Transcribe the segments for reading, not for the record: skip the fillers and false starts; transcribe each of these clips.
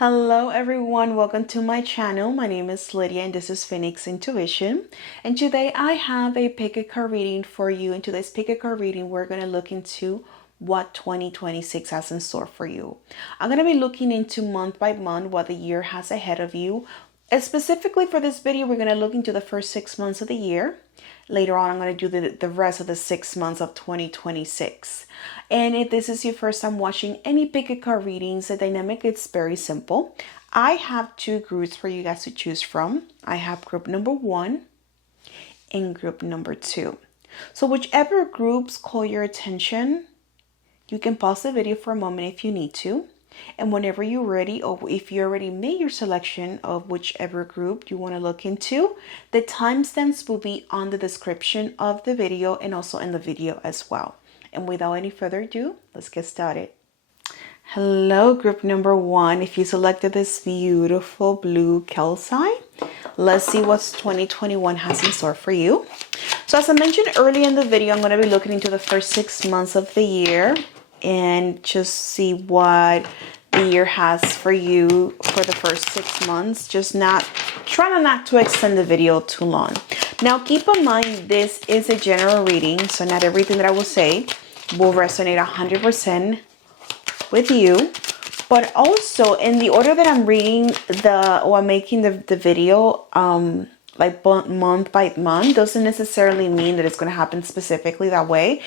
Hello everyone, welcome to my channel. My name is Lydia and this is Phoenix Intuition. And today I have a pick a card reading for you. In today's pick a card reading, we're going to look into what 2026 has in store for you. I'm going to be looking into month by month what the year has ahead of you. And specifically for this video, we're going to look into the first 6 months of the year. Later on, I'm going to do the rest of the 6 months of 2026. And if this is your first time watching any pick a card readings, the dynamic is very simple. I have two groups for you guys to choose from. I have group number 1 and group number 2. So whichever groups call your attention, you can pause the video for a moment if you need to. And whenever you're ready, or if you already made your selection of whichever group you want to look into, the timestamps will be on the description of the video and also in the video as well. And without any further ado, let's get started. Hello, group number 1. If you selected this beautiful blue Kelsey, let's see what 2021 has in store for you. So as I mentioned earlier in the video, I'm going to be looking into the first 6 months of the year and just see what the year has for you for the first 6 months. Just trying not to extend the video too long. Now keep in mind, this is a general reading, so not everything that I will say will resonate 100% with you. But also in the order that I'm reading I'm making the video, like month by month, doesn't necessarily mean that it's going to happen specifically that way.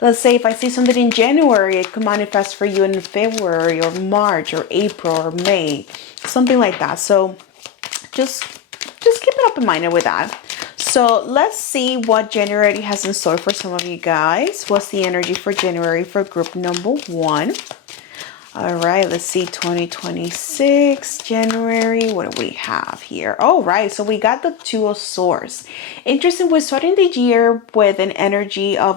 Let's say if I see something in January, it could manifest for you in February or March or April or May, something like that. So just keep an open mind with that. So let's see what January has in store for some of you guys. What's the energy for January for group number 1? All right, let's see, 2026, January, what do we have here? All right, so we got the Two of Swords. Interesting, we're starting the year with an energy of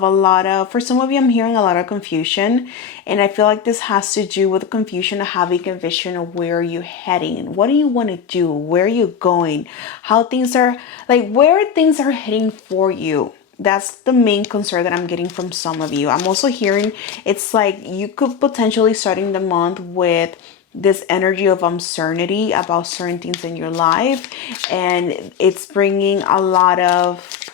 for some of you, I'm hearing a lot of confusion. And I feel like this has to do with the confusion of having a vision of where you're heading. What do you want to do? Where are you going? How things are, where things are heading for you. That's the main concern that I'm getting from some of you. I'm also hearing it's like you could potentially starting the month with this energy of uncertainty about certain things in your life. And it's bringing a lot of,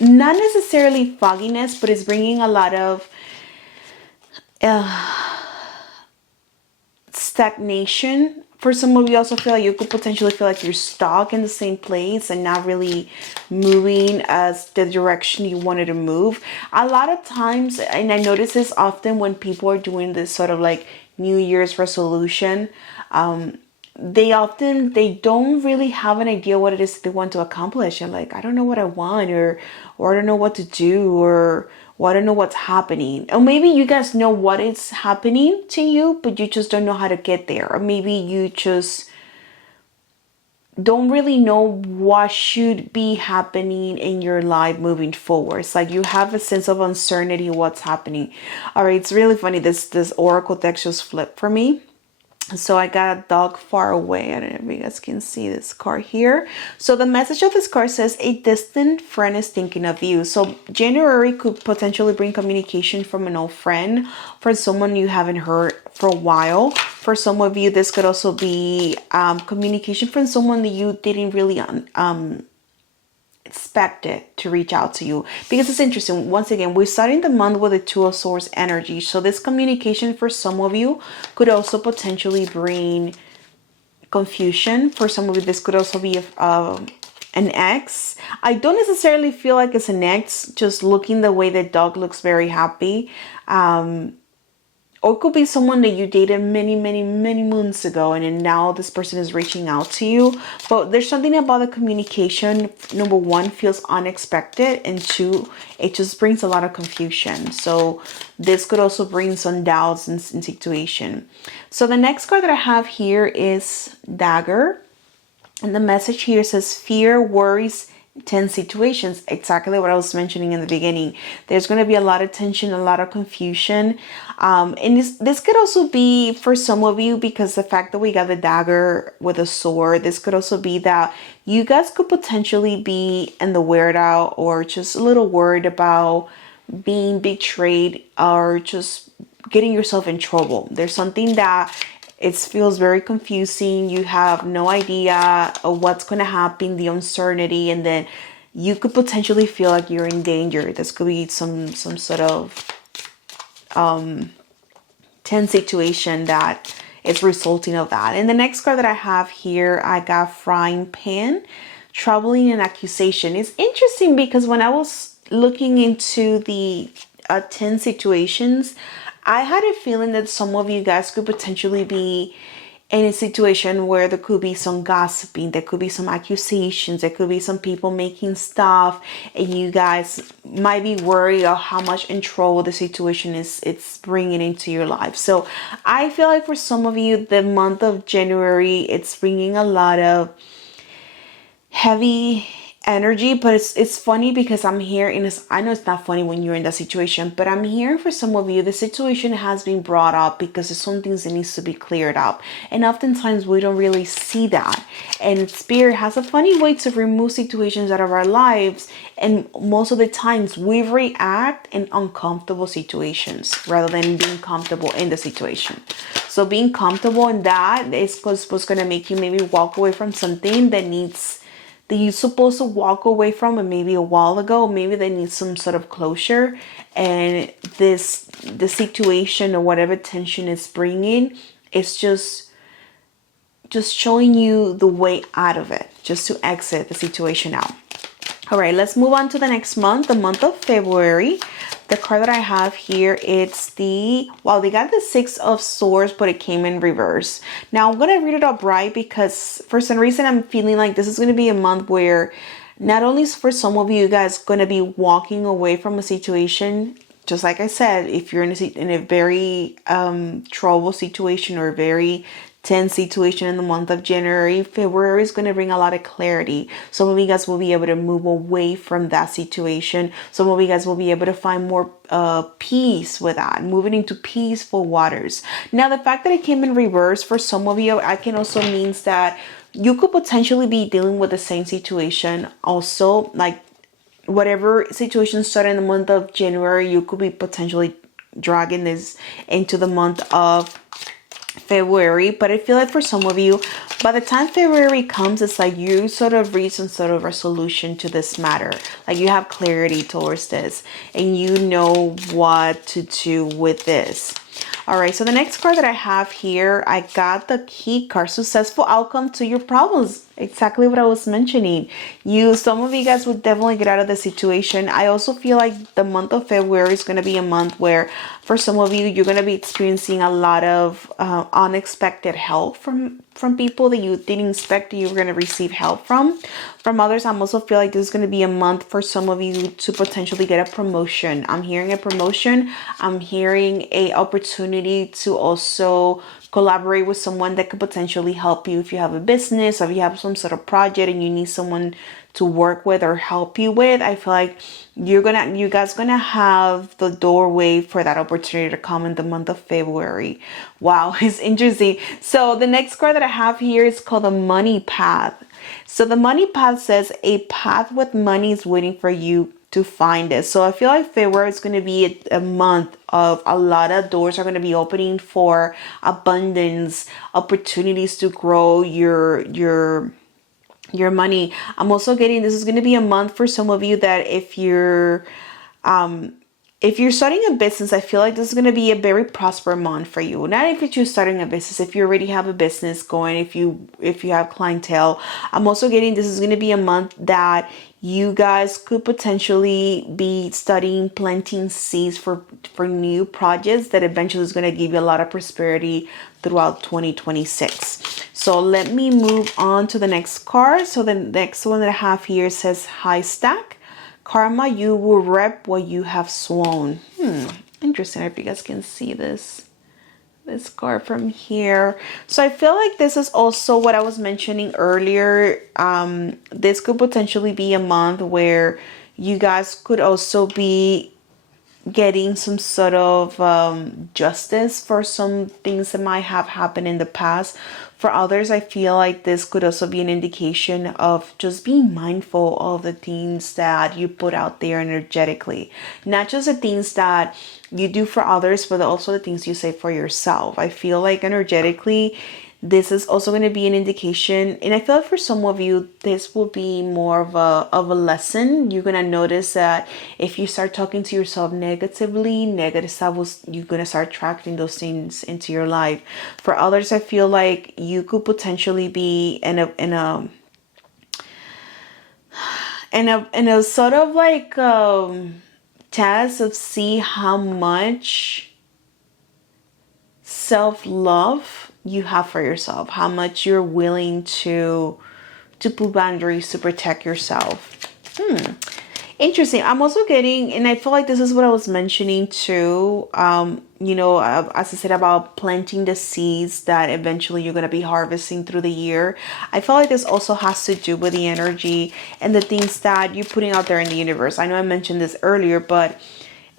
not necessarily fogginess, but it's bringing a lot of stagnation. For some of you, also feel like you could potentially feel like you're stuck in the same place and not really moving as the direction you wanted to move. A lot of times, and I notice this often when people are doing this sort of like New Year's resolution, they don't really have an idea what it is they want to accomplish. And like, I don't know what I want, or I don't know what to do, or I don't know what's happening. Or maybe you guys know what is happening to you, but you just don't know how to get there. Or maybe you just don't really know what should be happening in your life moving forward. It's like you have a sense of uncertainty what's happening. All right, it's really funny. This oracle deck just flipped for me. So I got a dog far away. I don't know if you guys can see this card here. So the message of this card says a distant friend is thinking of you. So January could potentially bring communication from an old friend, for someone you haven't heard for a while. For some of you, this could also be communication from someone that you didn't really expected to reach out to you. Because it's interesting, once again, we're starting the month with a Two of Swords energy. So this communication for some of you could also potentially bring confusion. For some of you, this could also be an ex. I don't necessarily feel like it's an ex, just looking the way the dog looks very happy. Or it could be someone that you dated many moons ago, and then now this person is reaching out to you. But there's something about the communication, number 1, feels unexpected, and 2, it just brings a lot of confusion. So this could also bring some doubts in situation. So the next card that I have here is Dagger. And the message here says fear, worries, tense situations. Exactly what I was mentioning in the beginning. There's going to be a lot of tension, a lot of confusion. And this could also be for some of you, because the fact that we got the dagger with a sword, this could also be that you guys could potentially be in the weird out, or just a little worried about being betrayed, or just getting yourself in trouble. There's something that It feels very confusing. You have no idea of what's going to happen, the uncertainty, and then you could potentially feel like you're in danger. This could be some sort of tense situation that is resulting of that. And the next card that I have here, I got frying pan, troubling and accusation. It's interesting because when I was looking into the tense situations, I had a feeling that some of you guys could potentially be in a situation where there could be some gossiping, there could be some accusations, there could be some people making stuff, and you guys might be worried of how much in trouble the situation is it's bringing into your life. So I feel like for some of you, the month of January, it's bringing a lot of heavy energy, but it's funny because I'm here and I know it's not funny when you're in that situation, but I'm here for some of you. The situation has been brought up because there's some things that needs to be cleared up, and oftentimes we don't really see that. And Spirit has a funny way to remove situations out of our lives, and most of the times we react in uncomfortable situations rather than being comfortable in the situation. So being comfortable in that is what's going to make you maybe walk away from something that you're supposed to walk away from, and maybe a while ago, maybe they need some sort of closure, and the situation or whatever tension is bringing, it's just showing you the way out of it, just to exit the situation out. All right, let's move on to the next month, the month of February. The card that I have here, it's they got the Six of Swords, but it came in reverse. Now I'm going to read it upright because for some reason I'm feeling like this is going to be a month where not only is for some of you guys going to be walking away from a situation, just like I said, if you're in a very trouble situation or very tense situation in the month of January, February is going to bring a lot of clarity. Some of you guys will be able to move away from that situation. Some of you guys will be able to find more peace with that, moving into peaceful waters. Now, the fact that it came in reverse for some of you, I can also means that you could potentially be dealing with the same situation. Also, like whatever situation started in the month of January, you could be potentially dragging this into the month of February. But I feel like for some of you, by the time February comes, it's like you sort of reach some sort of resolution to this matter. Like you have clarity towards this and you know what to do with this. All right, so the next card that I have here, I got the key card, successful outcome to your problems. Exactly what I was mentioning. Some of you guys would definitely get out of the situation. I also feel like the month of February is going to be a month where for some of you, you're going to be experiencing a lot of unexpected help from people that you didn't expect you were going to receive help from. From others, I'm also feel like this is going to be a month for some of you to potentially get a promotion. I'm hearing a promotion. I'm hearing a opportunity to also collaborate with someone that could potentially help you if you have a business or if you have some sort of project and you need someone to work with or help you with. I feel like you guys gonna have the doorway for that opportunity to come in the month of February. Wow, it's interesting. So the next card that I have here is called the Money Path. So the Money Path says a path with money is waiting for you to find it. So I feel like February is going to be a month of a lot of doors are going to be opening for abundance, opportunities to grow your money. I'm also getting this is going to be a month for some of you that if you're starting a business, I feel like this is going to be a very prosperous month for you. Not if you're just starting a business, if you already have a business going, if you have clientele. I'm also getting this is going to be a month that you guys could potentially be studying, planting seeds for new projects that eventually is going to give you a lot of prosperity throughout 2026. So let me move on to the next card. So the next one that I have here says high stack. Karma, you will reap what you have sown. Interesting. I hope you guys can see this card from here. So I feel like this is also what I was mentioning earlier. This could potentially be a month where you guys could also be getting some sort of justice for some things that might have happened in the past. For others, I feel like this could also be an indication of just being mindful of the things that you put out there energetically. Not just the things that you do for others, but also the things you say for yourself. I feel like energetically, this is also going to be an indication, and I feel like for some of you this will be more of a lesson. You're going to notice that if you start talking to yourself negatively, negative stuff was, you're going to start attracting those things into your life. For others, I feel like you could potentially be in a sort of like test of see how much self-love you have for yourself, how much you're willing to put boundaries to protect yourself. Interesting. I'm also getting, and I feel like this is what I was mentioning too. As I said about planting the seeds that eventually you're going to be harvesting through the year. I feel like this also has to do with the energy and the things that you're putting out there in the universe. I know I mentioned this earlier, but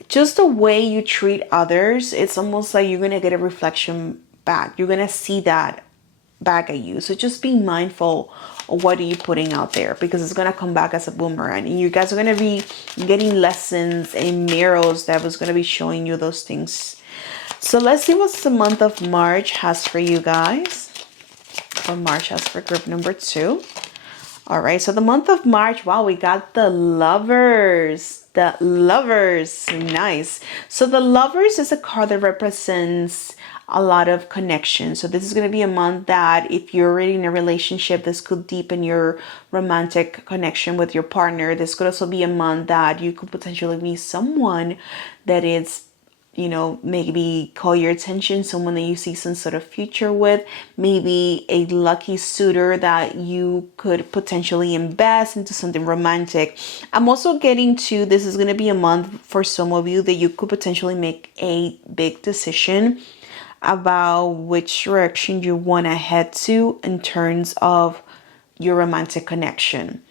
just the way you treat others, it's almost like you're going to get a reflection back. You're going to see that back at you. So just be mindful of what are you putting out there, because it's going to come back as a boomerang. And you guys are going to be getting lessons and mirrors that was going to be showing you those things. So let's see what the month of March has for you guys. What March has for group number 2. All right, so the month of March, wow, we got the Lovers. The Lovers, nice. So the Lovers is a card that represents a lot of connection. So this is going to be a month that if you're already in a relationship, this could deepen your romantic connection with your partner. This could also be a month that you could potentially meet someone that is, maybe call your attention, someone that you see some sort of future with, maybe a lucky suitor that you could potentially invest into something romantic. I'm also getting to, this is going to be a month for some of you that you could potentially make a big decision about which direction you want to head to in terms of your romantic connection.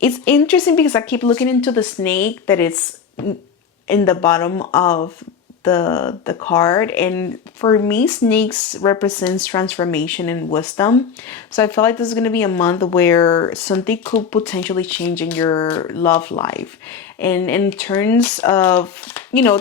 It's interesting because I keep looking into the snake that is in the bottom of the card, and for me snakes represents transformation and wisdom. So I feel like this is going to be a month where something could potentially change in your love life, and in terms of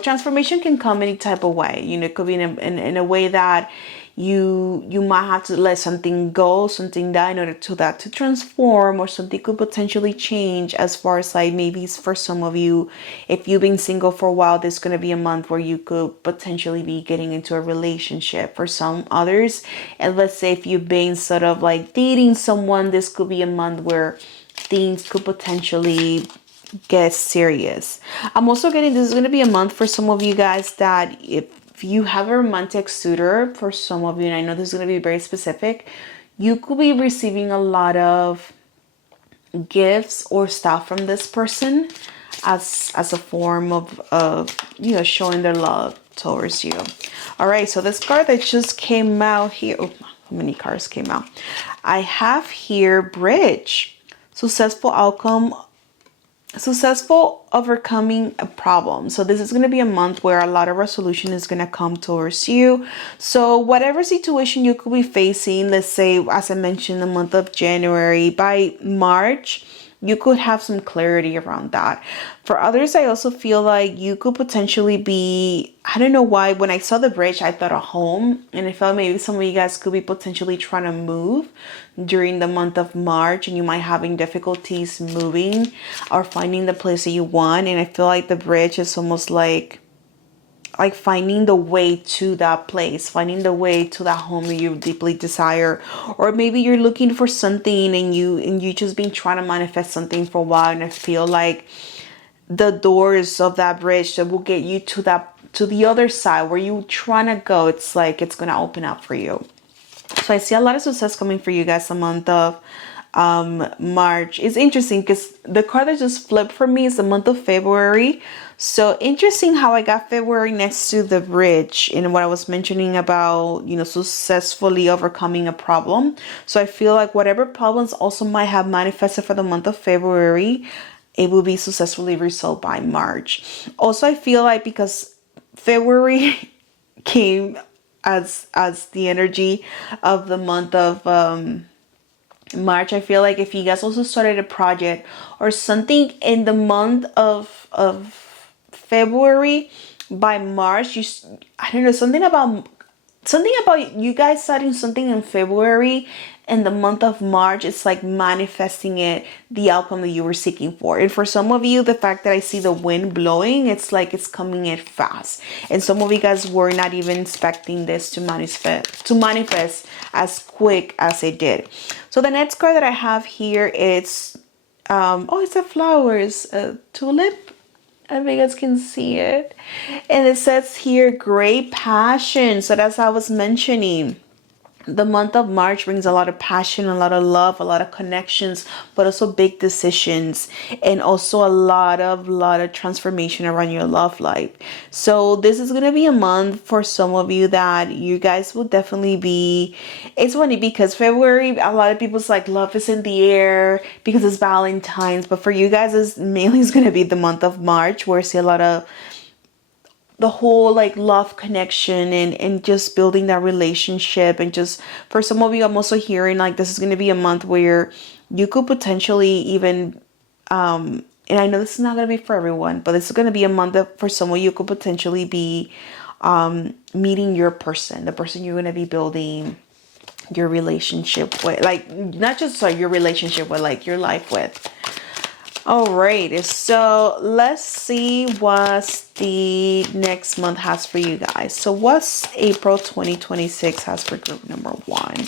transformation can come any type of way. It could be in a way that you might have to let something go, something die in order to that to transform, or something could potentially change. As far as like maybe for some of you, if you've been single for a while, there's going to be a month where you could potentially be getting into a relationship. For some others, and let's say if you've been sort of like dating someone, this could be a month where things could potentially get serious. I'm also getting, this is going to be a month for some of you guys that if you have a romantic suitor, for some of you, and I know this is going to be very specific, you could be receiving a lot of gifts or stuff from this person as a form of showing their love towards you. All right, so this card that just came out here, how many cards came out? I have here Bridge, successful outcome, successful overcoming a problem. So this is going to be a month where a lot of resolution is going to come towards you. So whatever situation you could be facing, let's say, as I mentioned, the month of January, by March, you could have some clarity around that. For others, I also feel like you could potentially be, I don't know why, when I saw the bridge, I thought a home, and I felt maybe some of you guys could be potentially trying to move during the month of March, and you might having difficulties moving or finding the place that you want. And I feel like the bridge is almost like finding the way to that place, finding the way to that home that you deeply desire. Or maybe you're looking for something and you just been trying to manifest something for a while, and I feel like the doors of that bridge that will get you to the other side where you're trying to go, it's like it's gonna open up for you. So I see a lot of success coming for you guys the month of March. It's interesting because the card that just flipped for me is the month of February. So interesting how I got February next to the bridge and what I was mentioning about, successfully overcoming a problem. So I feel like whatever problems also might have manifested for the month of February, it will be successfully resolved by March. Also, I feel like because February came as the energy of the month of March, I feel like if you guys also started a project or something in the month of February, by March, I don't know, something about you guys starting something in February and the month of March, it's like manifesting the outcome that you were seeking for. And for some of you, the fact that I see the wind blowing, it's like it's coming in fast. And some of you guys were not even expecting this to manifest as quick as it did. So the next card that I have here is it's a flowers, a tulip. I don't know if you guys can see it. And it says here, great passion. So that's how I was mentioning. The month of March brings a lot of passion, a lot of love, a lot of connections, but also big decisions, and also a lot of transformation around your love life. So this is gonna be a month for some of you that you guys will definitely be. It's funny because February, a lot of people's like love is in the air because it's Valentine's, but for you guys, it's mainly is gonna be the month of March where I see a lot of the whole like love connection and just building that relationship. And just for some of you, I'm also hearing like this is going to be a month where you could potentially even and I know this is not going to be for everyone, but this is going to be a month that for some of you could potentially be meeting your person, the person you're going to be building your relationship with, like not just your relationship with, like your life with. All right, so let's see what the next month has for you guys. So what's April 2026 has for group number 1?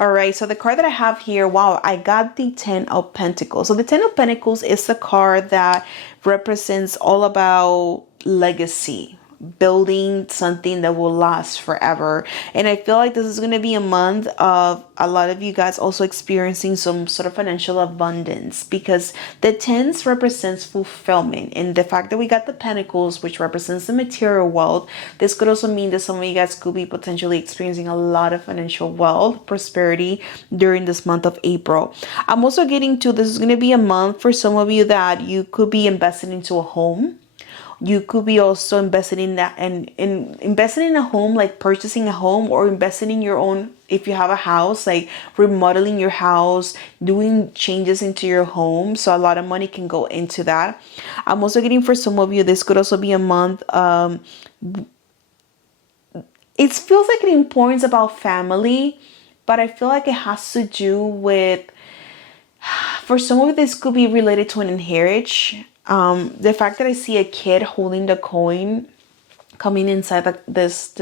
All right, so the card that I have here, wow, I got the 10 of Pentacles. So the 10 of Pentacles is the card that represents all about legacy, building something that will last forever. And I feel like this is going to be a month of a lot of you guys also experiencing some sort of financial abundance, because the 10s represents fulfillment, and the fact that we got the Pentacles, which represents the material wealth, this could also mean that some of you guys could be potentially experiencing a lot of financial wealth, prosperity during this month of April. I'm also getting to, this is going to be a month for some of you that you could be investing into a home. You could be also invested in that, and investing in a home, like purchasing a home, or investing in your own, if you have a house, like remodeling your house, doing changes into your home. So a lot of money can go into that. I'm also getting for some of you, this could also be a month. It feels like the importance about family, but I feel like it has to do with, for some of you, this could be related to an inheritance. The fact that I see a kid holding the coin coming inside this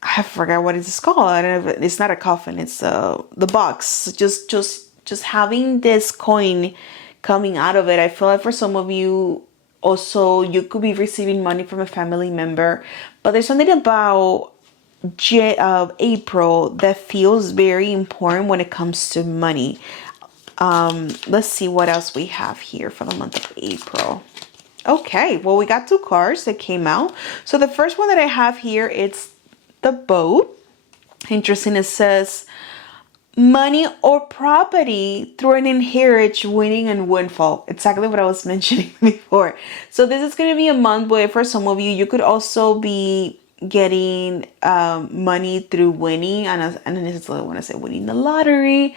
I forgot what it's called. I don't know if it's not a coffin, it's the box. Just having this coin coming out of it. I feel like for some of you also, you could be receiving money from a family member, but there's something about April that feels very important when it comes to money. Let's see what else we have here for the month of April. Okay, well, we got 2 cards that came out. So the first one that I have here, it's the boat. Interesting, it says money or property through an inheritance, winning and windfall. Exactly what I was mentioning before. So this is going to be a month where for some of you, you could also be getting money through winning. And this is what I want to say, winning the lottery.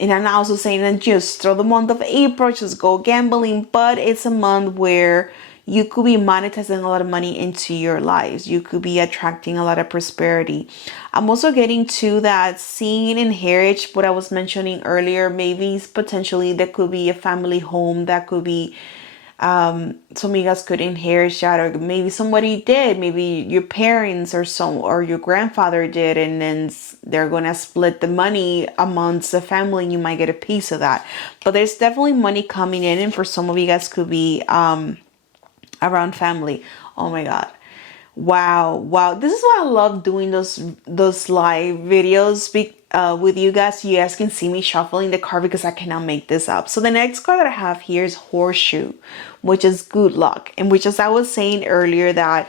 And I'm also saying that just through the month of April, just go gambling. But it's a month where you could be monetizing a lot of money into your lives. You could be attracting a lot of prosperity. I'm also getting to that, seeing inherit what I was mentioning earlier. Maybe potentially there could be a family home that could be, some of you guys could inherit that, or maybe somebody did, maybe your parents or your grandfather did, and then they're gonna split the money amongst the family, and you might get a piece of that. But there's definitely money coming in, and for some of you guys could be around family. Oh my god, wow, this is why I love doing those live videos with you guys. You guys can see me shuffling the card because I cannot make this up. So the next card that I have here is horseshoe, which is good luck, and which, as I was saying earlier, that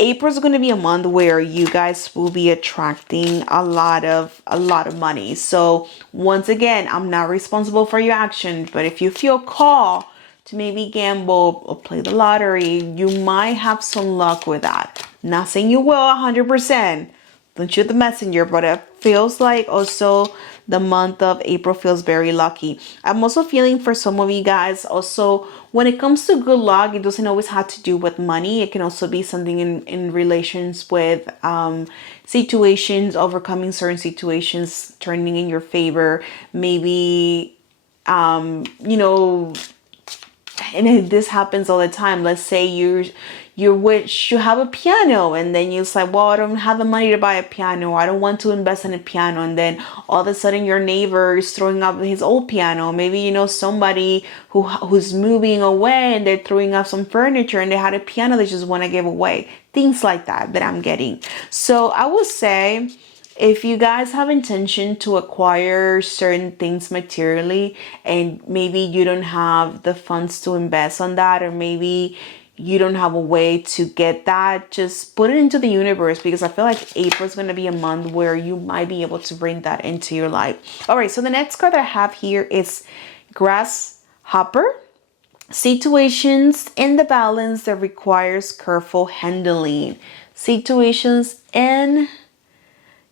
April is going to be a month where you guys will be attracting a lot of money. So once again, I'm not responsible for your actions, but if you feel called to maybe gamble or play the lottery, you might have some luck with that. Not saying you will 100%. Don't shoot the messenger, but it feels like also the month of April feels very lucky. I'm also feeling for some of you guys also when it comes to good luck, it doesn't always have to do with money. It can also be something in relations with situations, overcoming certain situations, turning in your favor. Maybe, you know, and this happens all the time. Let's say you wish you have a piano, and then you say, well, I don't have the money to buy a piano, I don't want to invest in a piano, and then all of a sudden your neighbor is throwing up his old piano. Maybe you know somebody who's moving away and they're throwing up some furniture and they had a piano they just want to give away. Things like that I'm getting. So I would say, if you guys have intention to acquire certain things materially and maybe you don't have the funds to invest on that, or maybe you don't have a way to get that, just put it into the universe, because I feel like April is going to be a month where you might be able to bring that into your life. All right, so the next card that I have here is Grasshopper. Situations in the balance that requires careful handling. Situations in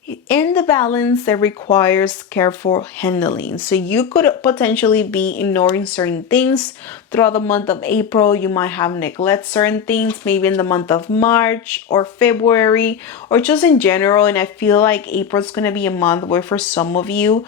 the balance that requires careful handling. So you could potentially be ignoring certain things throughout the month of April. You might have neglect certain things maybe in the month of March or February, or just in general. And I feel like April is going to be a month where for some of you,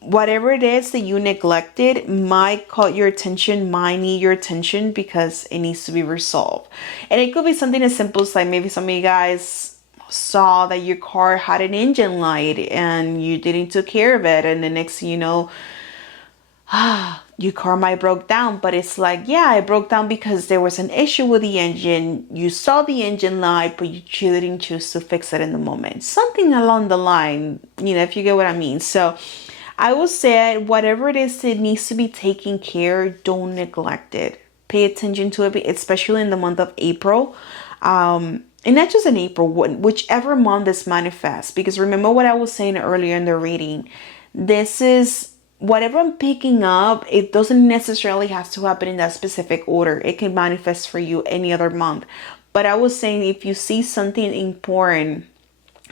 whatever it is that you neglected might caught your attention, might need your attention, because it needs to be resolved. And it could be something as simple as like maybe some of you guys saw that your car had an engine light and you didn't take care of it, and the next thing you know, your car might broke down. But it's like, yeah, it broke down because there was an issue with the engine. You saw the engine light, but you didn't choose to fix it in the moment. Something along the line, if you get what I mean. So I will say, whatever it is that needs to be taken care, don't neglect it. Pay attention to it, especially in the month of April. And not just in April, whichever month this manifests. Because remember what I was saying earlier in the reading. This is whatever I'm picking up. It doesn't necessarily have to happen in that specific order. It can manifest for you any other month. But I was saying, if you see something important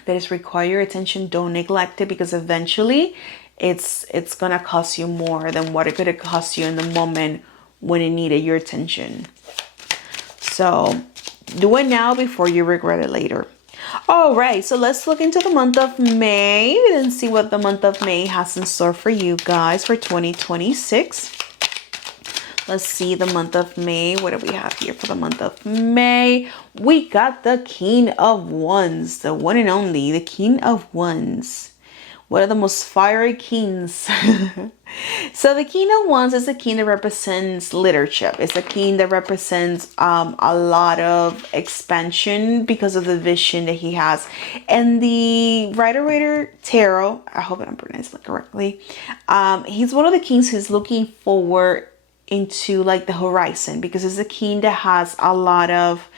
that is require your attention, don't neglect it, because eventually it's gonna cost you more than what it could have cost you in the moment when it needed your attention. So do it now before you regret it later. All right, so let's look into the month of May and see what the month of May has in store for you guys for 2026. Let's see the month of May. What do we have here for the month of May? We got the King of Wands, the one and only, the King of Wands. One of the most fiery kings. So the King of Wands is a king that represents leadership. It's a king that represents a lot of expansion because of the vision that he has. And the Rider-Waite Tarot, I hope I'm pronouncing it correctly. He's one of the kings who's looking forward into like the horizon, because it's a king that has a lot of,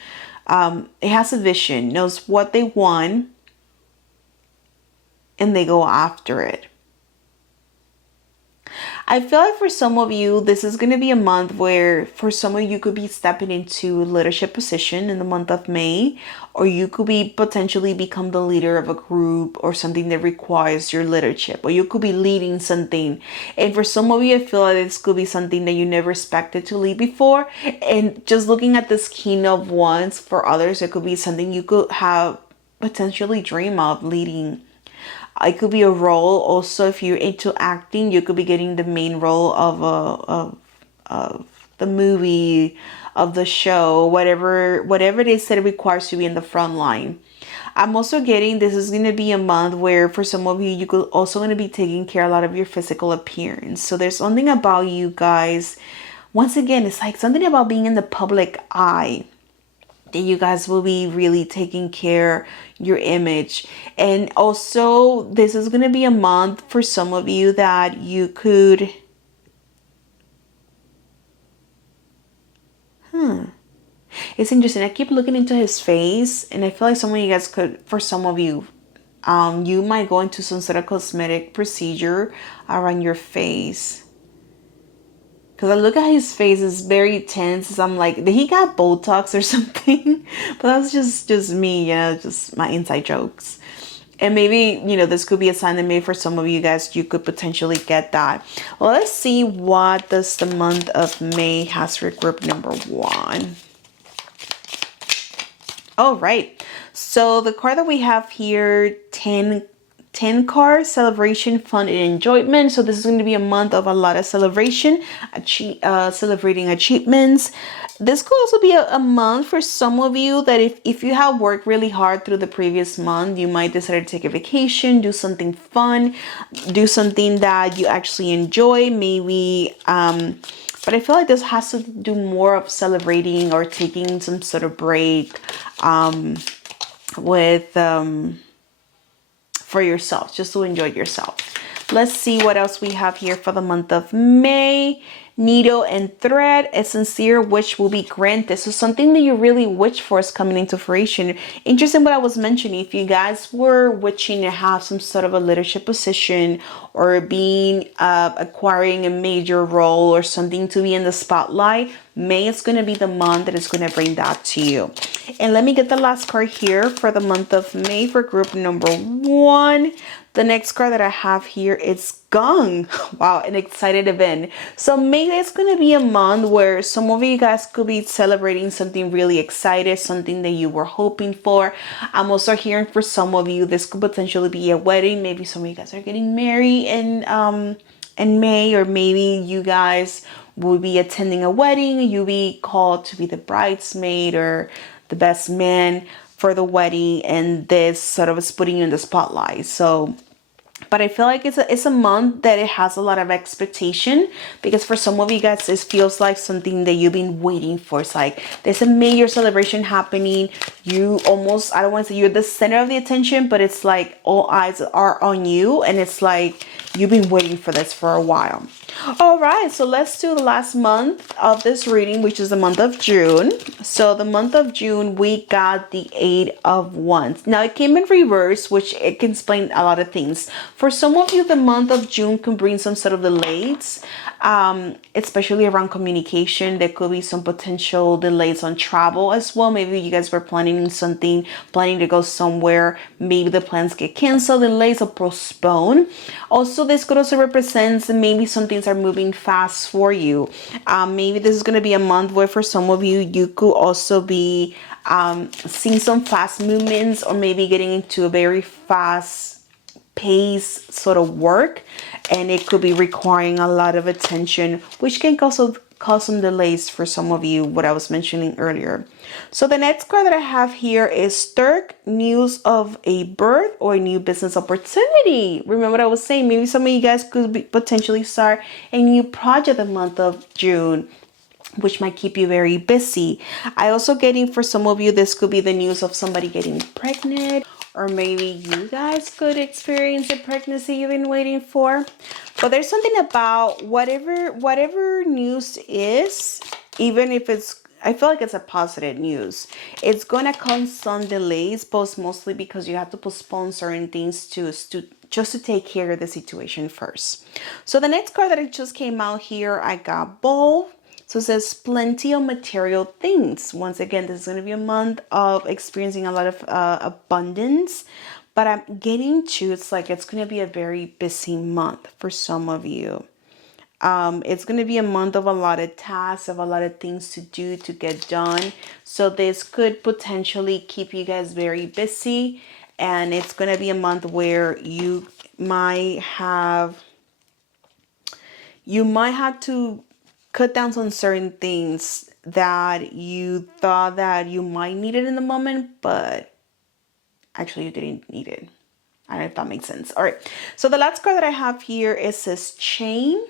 it has a vision, knows what they want, and they go after it. I feel like for some of you, this is going to be a month where for some of you could be stepping into a leadership position in the month of May, or you could be potentially become the leader of a group or something that requires your leadership, or you could be leading something. And for some of you, I feel like this could be something that you never expected to lead before. And just looking at this King of Wands, for others, it could be something you could have potentially dream of leading. It could be a role. Also, if you're into acting, you could be getting the main role of the movie, of the show, whatever it is that it requires to be in the front line. I'm also getting this is going to be a month where for some of you, you could also going to be taking care of a lot of your physical appearance. So there's something about you guys. Once again, it's like something about being in the public eye, that you guys will be really taking care your image. And also this is going to be a month for some of you that you could It's interesting. I keep looking into his face, and I feel like some of you guys could, for some of you, you might go into some sort of cosmetic procedure around your face. Because I look at his face, it's very tense. I'm like, did he got Botox or something? But that's just me, just my inside jokes. And maybe, this could be a sign that maybe for some of you guys, you could potentially get that. Well, let's see what does the month of May has for group number 1. All right. So the card that we have here, 10 card, celebration, fun, and enjoyment. So this is going to be a month of a lot of celebration, celebrating achievements. This could also be a month for some of you that if you have worked really hard through the previous month, you might decide to take a vacation, do something fun, do something that you actually enjoy. Maybe, but I feel like this has to do more of celebrating or taking some sort of break for yourself, just to enjoy yourself. Let's see what else we have here for the month of May. Needle and thread, a sincere wish will be granted. So something that you really wish for is coming into fruition. Interesting what I was mentioning. If you guys were wishing to have some sort of a leadership position or acquiring a major role or something to be in the spotlight, May is going to be the month that is going to bring that to you. And let me get the last card here for the month of May for group number 1. The next card that I have here is Gong. Wow, an excited event. So May is going to be a month where some of you guys could be celebrating something really excited, something that you were hoping for. I'm also hearing for some of you, this could potentially be a wedding. Maybe some of you guys are getting married in May, or maybe you guys will be attending a wedding. You'll be called to be the bridesmaid or the best man for the wedding, and this sort of is putting you in the spotlight. So, but I feel like it's a month that it has a lot of expectation, because for some of you guys, this feels like something that you've been waiting for. It's like there's a major celebration happening. You almost, I don't want to say you're the center of the attention, but it's like all eyes are on you, and it's like you've been waiting for this for a while. All right, so let's do the last month of this reading, which is the month of June. So the month of June, we got the 8 of Wands. Now it came in reverse, which it can explain a lot of things. For some of you, the month of June can bring some sort of delays, especially around communication. There could be some potential delays on travel as well. Maybe you guys were planning something, planning to go somewhere. Maybe the plans get canceled, delays, or postponed. Also, this could also represent maybe some things are moving fast for you. Maybe this is going to be a month where for some of you, you could also be seeing some fast movements, or maybe getting into a very fast pace sort of work, and it could be requiring a lot of attention, which can also cause some delays for some of you, what I was mentioning earlier. So the next card that I have here is Sturk, news of a birth or a new business opportunity. Remember what I was saying, maybe some of you guys could potentially start a new project the month of June, which might keep you very busy. I also getting for some of you, this could be the news of somebody getting pregnant, or maybe you guys could experience a pregnancy you've been waiting for. But there's something about whatever news is, even if I feel like it's a positive news, it's going to cause some delays, mostly because you have to postpone certain things just to take care of the situation first. So the next card that it just came out here, I got Bowl. So it says plenty of material things. Once again, this is going to be a month of experiencing a lot of abundance. But I'm getting to, it's like it's going to be a very busy month for some of you. It's going to be a month of a lot of tasks, of a lot of things to do, to get done. So this could potentially keep you guys very busy. And it's going to be a month where you might have to cut down on certain things that you thought that you might need it in the moment, but actually you didn't need it. I don't know if that makes sense. All right. So the last card that I have here, it says chain.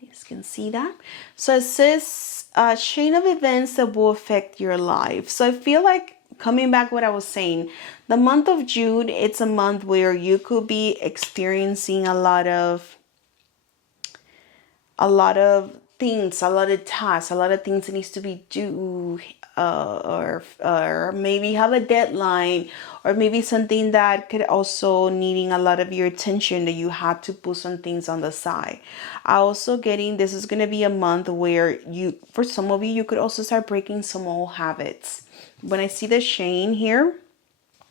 You guys can see that. So it says chain of events that will affect your life. So I feel like, coming back what I was saying, the month of June, it's a month where you could be experiencing a lot of things, a lot of tasks, a lot of things that needs to be due, or maybe have a deadline, or maybe something that could also needing a lot of your attention that you have to put some things on the side. I also getting this is gonna be a month where you, for some of you, you could also start breaking some old habits. When I see the chain here,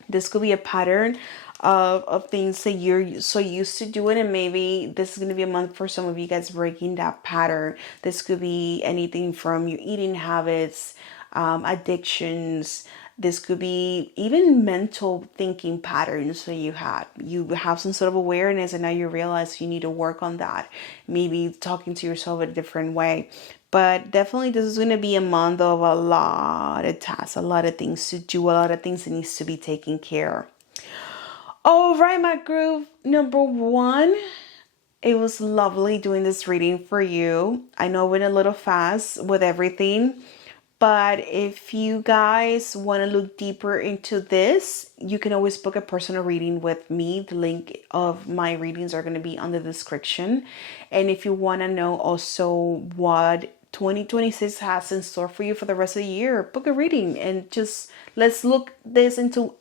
this could be a pattern of things that you're so used to doing, and maybe this is going to be a month for some of you guys breaking that pattern. This could be anything from your eating habits, addictions. This could be even mental thinking patterns that you have some sort of awareness, and now you realize you need to work on that. Maybe talking to yourself a different way. But definitely this is going to be a month of a lot of tasks, a lot of things to do, a lot of things that needs to be taken care of. All right, my group number one. It was lovely doing this reading for you. I know it went a little fast with everything, but if you guys want to look deeper into this, you can always book a personal reading with me. The link of my readings are going to be on the description. And if you want to know also what 2026 has in store for you for the rest of the year, book a reading and just let's look this into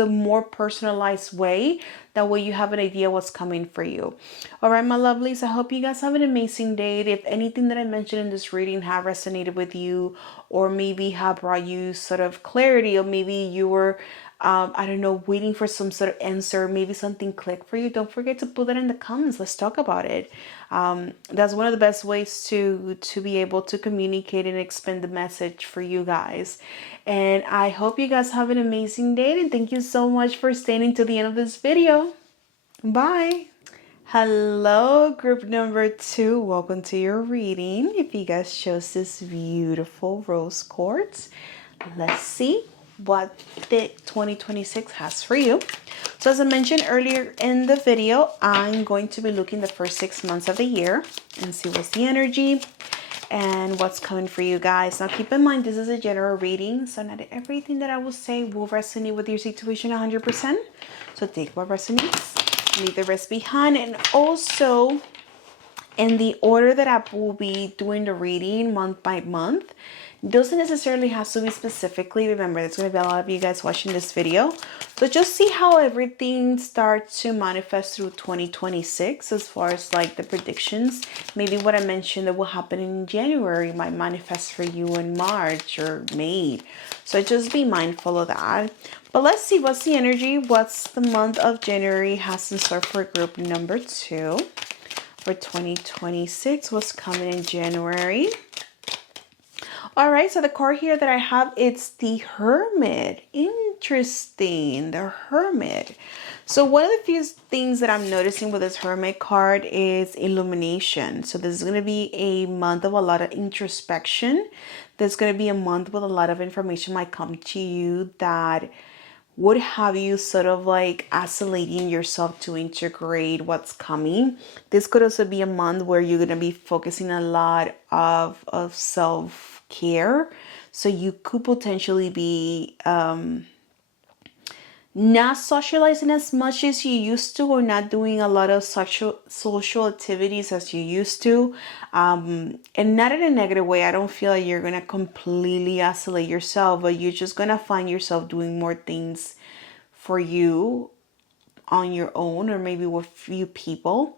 a more personalized way. That way you have an idea what's coming for you. All right, my lovelies, I hope you guys have an amazing day. If anything that I mentioned in this reading have resonated with you, or maybe have brought you sort of clarity, or maybe you were I don't know, waiting for some sort of answer, maybe something clicked for you, don't forget to put that in the comments. Let's talk about it. That's one of the best ways to be able to communicate and expand the message for you guys. And I hope you guys have an amazing day, and thank you so much for staying to the end of this video. Bye. Hello, group number 2. Welcome to your reading. If you guys chose this beautiful rose quartz, let's see what the 2026 has for you. So as I mentioned earlier in the video, I'm going to be looking the first 6 months of the year and see what's the energy and what's coming for you guys. Now keep in mind, this is a general reading, so not everything that I will say will resonate with your situation 100%. So take what resonates, leave the rest behind. And also, in the order that I will be doing the reading month by month, doesn't necessarily have to be specifically. Remember, there's going to be a lot of you guys watching this video, so just see how everything starts to manifest through 2026 as far as like the predictions. Maybe what I mentioned that will happen in January might manifest for you in March or May, so just be mindful of that. But let's see what's the energy, what's the month of January has in store for group number 2 for 2026. What's coming in January? All right, so the card here that I have, it's the Hermit. Interesting, the Hermit. So one of the few things that I'm noticing with this Hermit card is illumination. So this is going to be a month of a lot of introspection. There's going to be a month with a lot of information might come to you that would have you sort of like isolating yourself to integrate what's coming. This could also be a month where you're going to be focusing a lot of self-care. So you could potentially be not socializing as much as you used to, or not doing a lot of social activities as you used to, and not in a negative way. I don't feel like you're gonna completely isolate yourself, but you're just gonna find yourself doing more things for you on your own, or maybe with few people.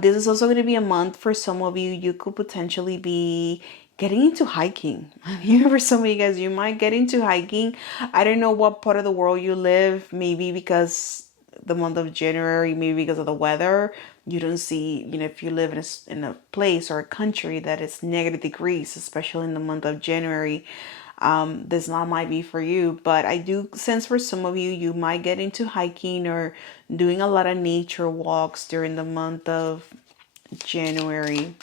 This is also going to be a month for some of you. You could potentially be getting into hiking. For some of you guys, you might get into hiking. I don't know what part of the world you live. Maybe because the month of January, maybe because of the weather, you don't see, if you live in a place or a country that is negative degrees, especially in the month of January, this not might be for you. But I do sense for some of you, you might get into hiking or doing a lot of nature walks during the month of January.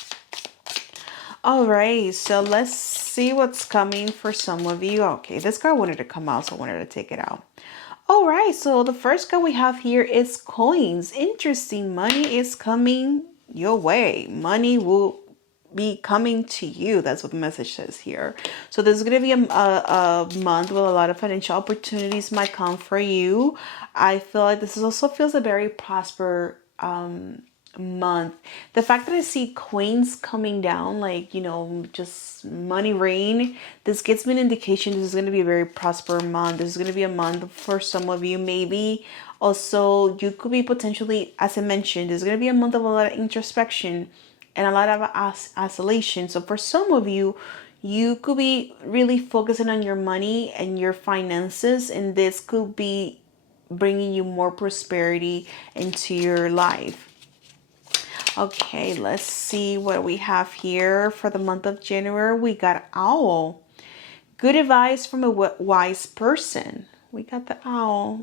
All right, so let's see what's coming for some of you. Okay, this card wanted to come out, so I wanted to take it out. All right, so the first card we have here is coins. Interesting. Money is coming your way. Money will be coming to you. That's what the message says here. So this is going to be a month with a lot of financial opportunities might come for you. I feel like this also feels a very prosper month. The fact that I see coins coming down, like, just money rain, this gives me an indication this is going to be a very prosperous month. This is going to be a month for some of you. Maybe also you could be potentially, as I mentioned, this is going to be a month of a lot of introspection and a lot of isolation. So for some of you, you could be really focusing on your money and your finances, and this could be bringing you more prosperity into your life. Okay, let's see what we have here for the month of January. We got owl. Good advice from a wise person. We got the owl.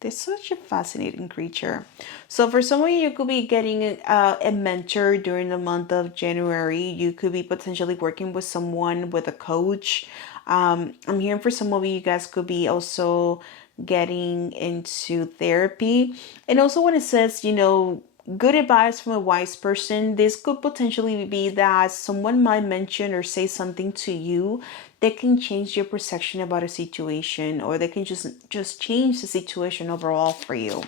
They're such a fascinating creature. So for some of you, you could be getting a mentor during the month of January. You could be potentially working with someone, with a coach. I'm hearing for some of you, you guys could be also getting into therapy. And also when it says, good advice from a wise person, this could potentially be that someone might mention or say something to you that can change your perception about a situation, or they can just change the situation overall for you.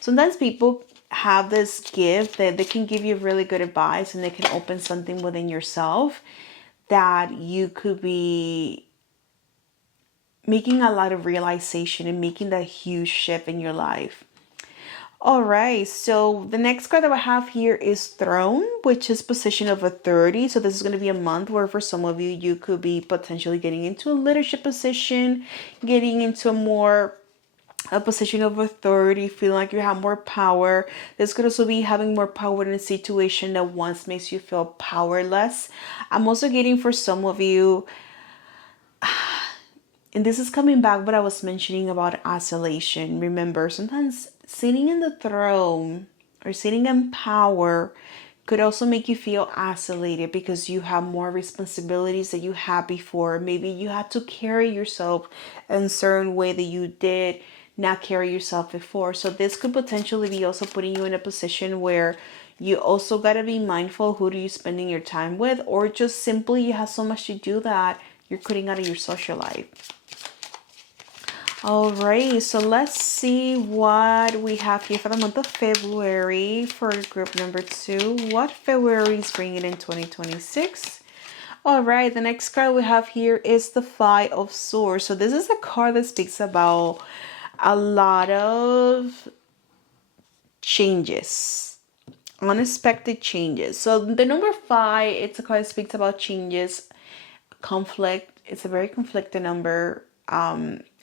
Sometimes people have this gift that they can give you really good advice, and they can open something within yourself that you could be making a lot of realization and making that huge shift in your life. All right, so the next card that I have here is Throne, which is position of authority. So this is going to be a month where for some of you, you could be potentially getting into a leadership position, getting into a position of authority, feeling like you have more power. This could also be having more power in a situation that once makes you feel powerless. I'm also getting for some of you, and this is coming back what I was mentioning about isolation. Remember, sometimes sitting in the throne or sitting in power could also make you feel isolated because you have more responsibilities that you had before. Maybe you had to carry yourself in a certain way that you did not carry yourself before. So this could potentially be also putting you in a position where you also got to be mindful who are you spending your time with, or just simply you have so much to do that you're cutting out of your social life. All right, so let's see what we have here for the month of February for group number 2. What February is bringing in 2026? All right, the next card we have here is the Five of Swords. So this is a card that speaks about a lot of changes, unexpected changes. So the number 5, it's a card that speaks about changes, conflict. It's a very conflicted number.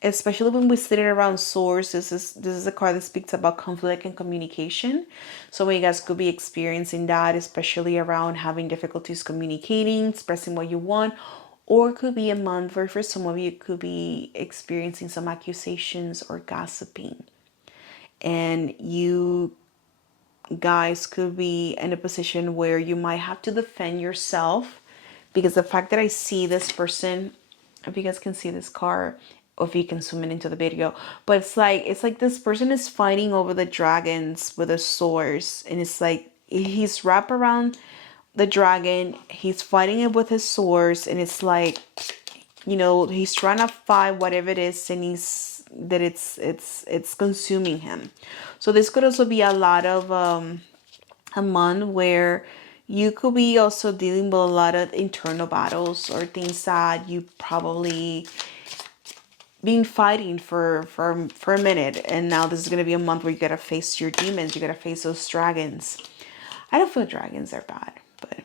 Especially when we sit around swords, this is a card that speaks about conflict and communication. So you guys could be experiencing that, especially around having difficulties communicating, expressing what you want, or it could be a month where for some of you it could be experiencing some accusations or gossiping, and you guys could be in a position where you might have to defend yourself, because the fact that I see this person, if you guys can see this card, or if you can zoom in into the video, but it's like this person is fighting over the dragons with the swords, and it's like he's wrapped around the dragon, he's fighting it with his swords, and it's like, he's trying to fight whatever it is, and it's consuming him. So this could also be a lot of a month where you could be also dealing with a lot of internal battles or things that you probably been fighting for a minute, and now this is going to be a month where you got to face your demons, you got to face those dragons. I don't feel dragons are bad, but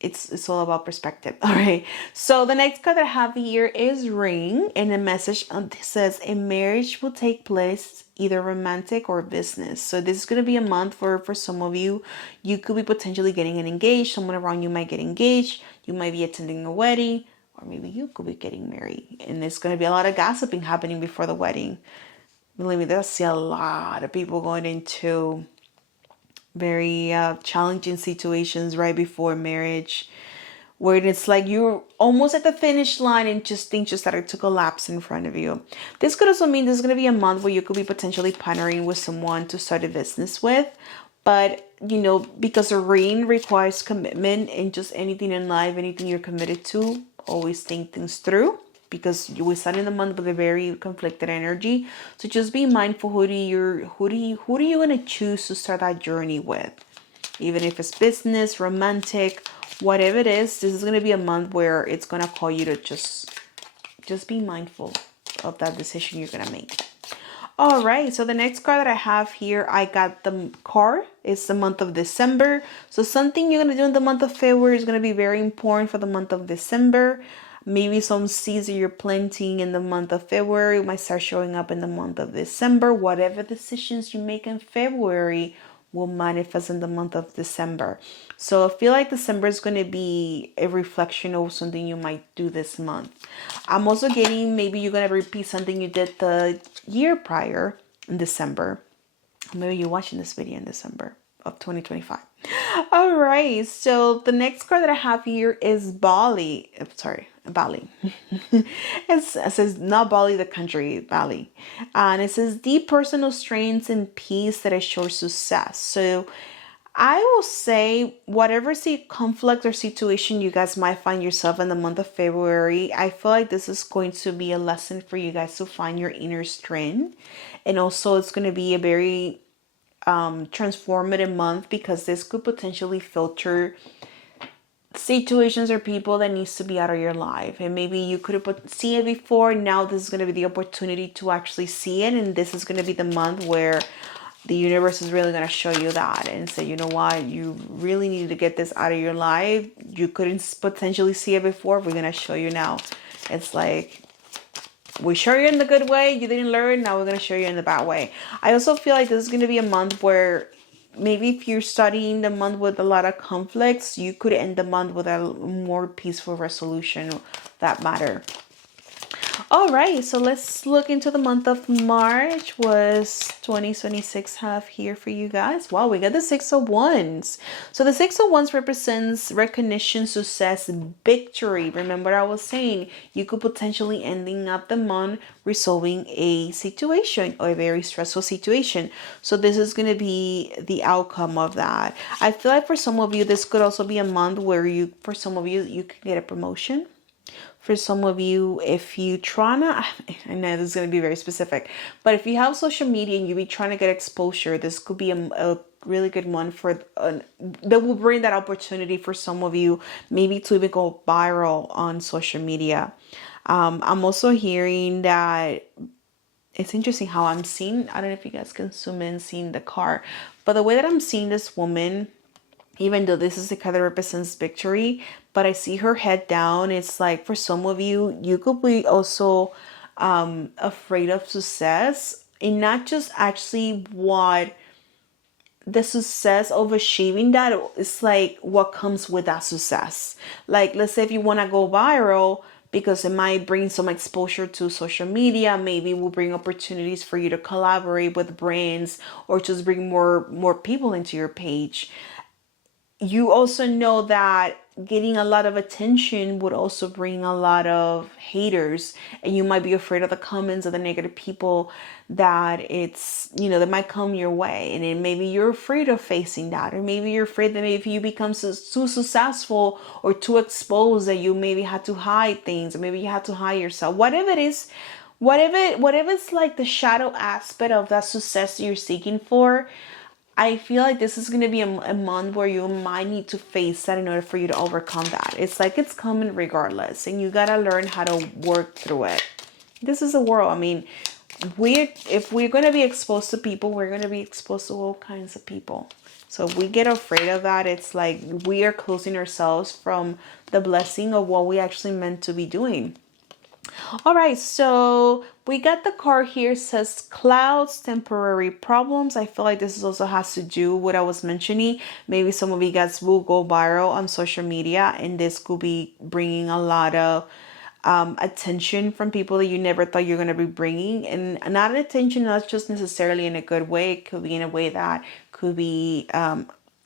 it's all about perspective. All right, so the next card that I have here is Ring, and the message says a marriage will take place, either romantic or business. So this is going to be a month for some of you, you could be potentially getting engaged, someone around you might get engaged, you might be attending a wedding, or maybe you could be getting married, and there's going to be a lot of gossiping happening before the wedding. Believe me, there's a lot of people going into very challenging situations right before marriage, where it's like you're almost at the finish line and just things just started to collapse in front of you. This could also mean this is going to be a month where you could be potentially partnering with someone to start a business with. But, because a ring requires commitment, and just anything in life, anything you're committed to, always think things through because we start in the month with a very conflicted energy. So just be mindful, who are you going to choose to start that journey with? Even if it's business, romantic, whatever it is, this is going to be a month where it's going to call you to just be mindful of that decision you're going to make. All right, so the next card that I have here, I got the card. It's the month of December. So something you're going to do in the month of February is going to be very important for the month of December. Maybe some seeds that you're planting in the month of February might start showing up in the month of December. Whatever decisions you make in February will manifest in the month of December. So I feel like December is going to be a reflection of something you might do this month. I'm also getting, maybe you're going to repeat something you did the year prior in December. Maybe you're watching this video in December of 2025. All right, so the next card that I have here is Bali. Bali. It says not Bali, the country, Bali. And it says deep personal strengths and peace that assure success. So I will say whatever conflict or situation you guys might find yourself in the month of February, I feel like this is going to be a lesson for you guys to find your inner strength. And also it's going to be a very transformative month, because this could potentially filter situations or people that needs to be out of your life. And maybe you could have seen it before. Now this is going to be the opportunity to actually see it. And this is going to be the month where the universe is really going to show you that and say, you know what, you really need to get this out of your life. You couldn't potentially see it before. We're going to show you now. It's like, we show you in the good way, you didn't learn, now we're going to show you in the bad way. I also feel like this is going to be a month where maybe if you're starting the month with a lot of conflicts, you could end the month with a more peaceful resolution of that matter. All right, so let's look into the month of March. Was 2026 have here for you guys? Wow, we got the Six of Wands. So the Six of Wands represents recognition, success, victory. Remember I was saying you could potentially ending up the month resolving a situation or a very stressful situation. So this is going to be the outcome of that. I feel like for some of you, this could also be a month where you could get a promotion. For some of you, if you I know this is going to be very specific, but if you have social media and you be trying to get exposure, this could be a really good one that will bring that opportunity for some of you, maybe to even go viral on social media. I'm also hearing that it's interesting how I'm seeing, I don't know if you guys can zoom in, seeing the card, but the way that I'm seeing this woman, even though this is the card that represents victory, but I see her head down. It's like for some of you, you could be also afraid of success, and not just actually what the success of achieving that. It's like what comes with that success. Like, let's say if you want to go viral, because it might bring some exposure to social media, maybe it will bring opportunities for you to collaborate with brands or just bring more people into your page. You also know that getting a lot of attention would also bring a lot of haters, and you might be afraid of the comments of the negative people that that might come your way. And then maybe you're afraid of facing that, or maybe you're afraid that maybe if you become too successful or too exposed that you maybe had to hide things, or maybe you had to hide yourself. Whatever it is, whatever it's like the shadow aspect of that success you're seeking for, I feel like this is going to be a month where you might need to face that in order for you to overcome that. It's like it's coming regardless, and you got to learn how to work through it. This is a world. I mean, if we're going to be exposed to people, we're going to be exposed to all kinds of people. So if we get afraid of that, it's like we are closing ourselves from the blessing of what we actually meant to be doing. All right, so we got the card here, says clouds, temporary problems. I feel like this also has to do with what I was mentioning. Maybe some of you guys will go viral on social media, and this could be bringing a lot of attention from people that you never thought you're going to be bringing. And not an attention, not just necessarily in a good way. It could be in a way that could be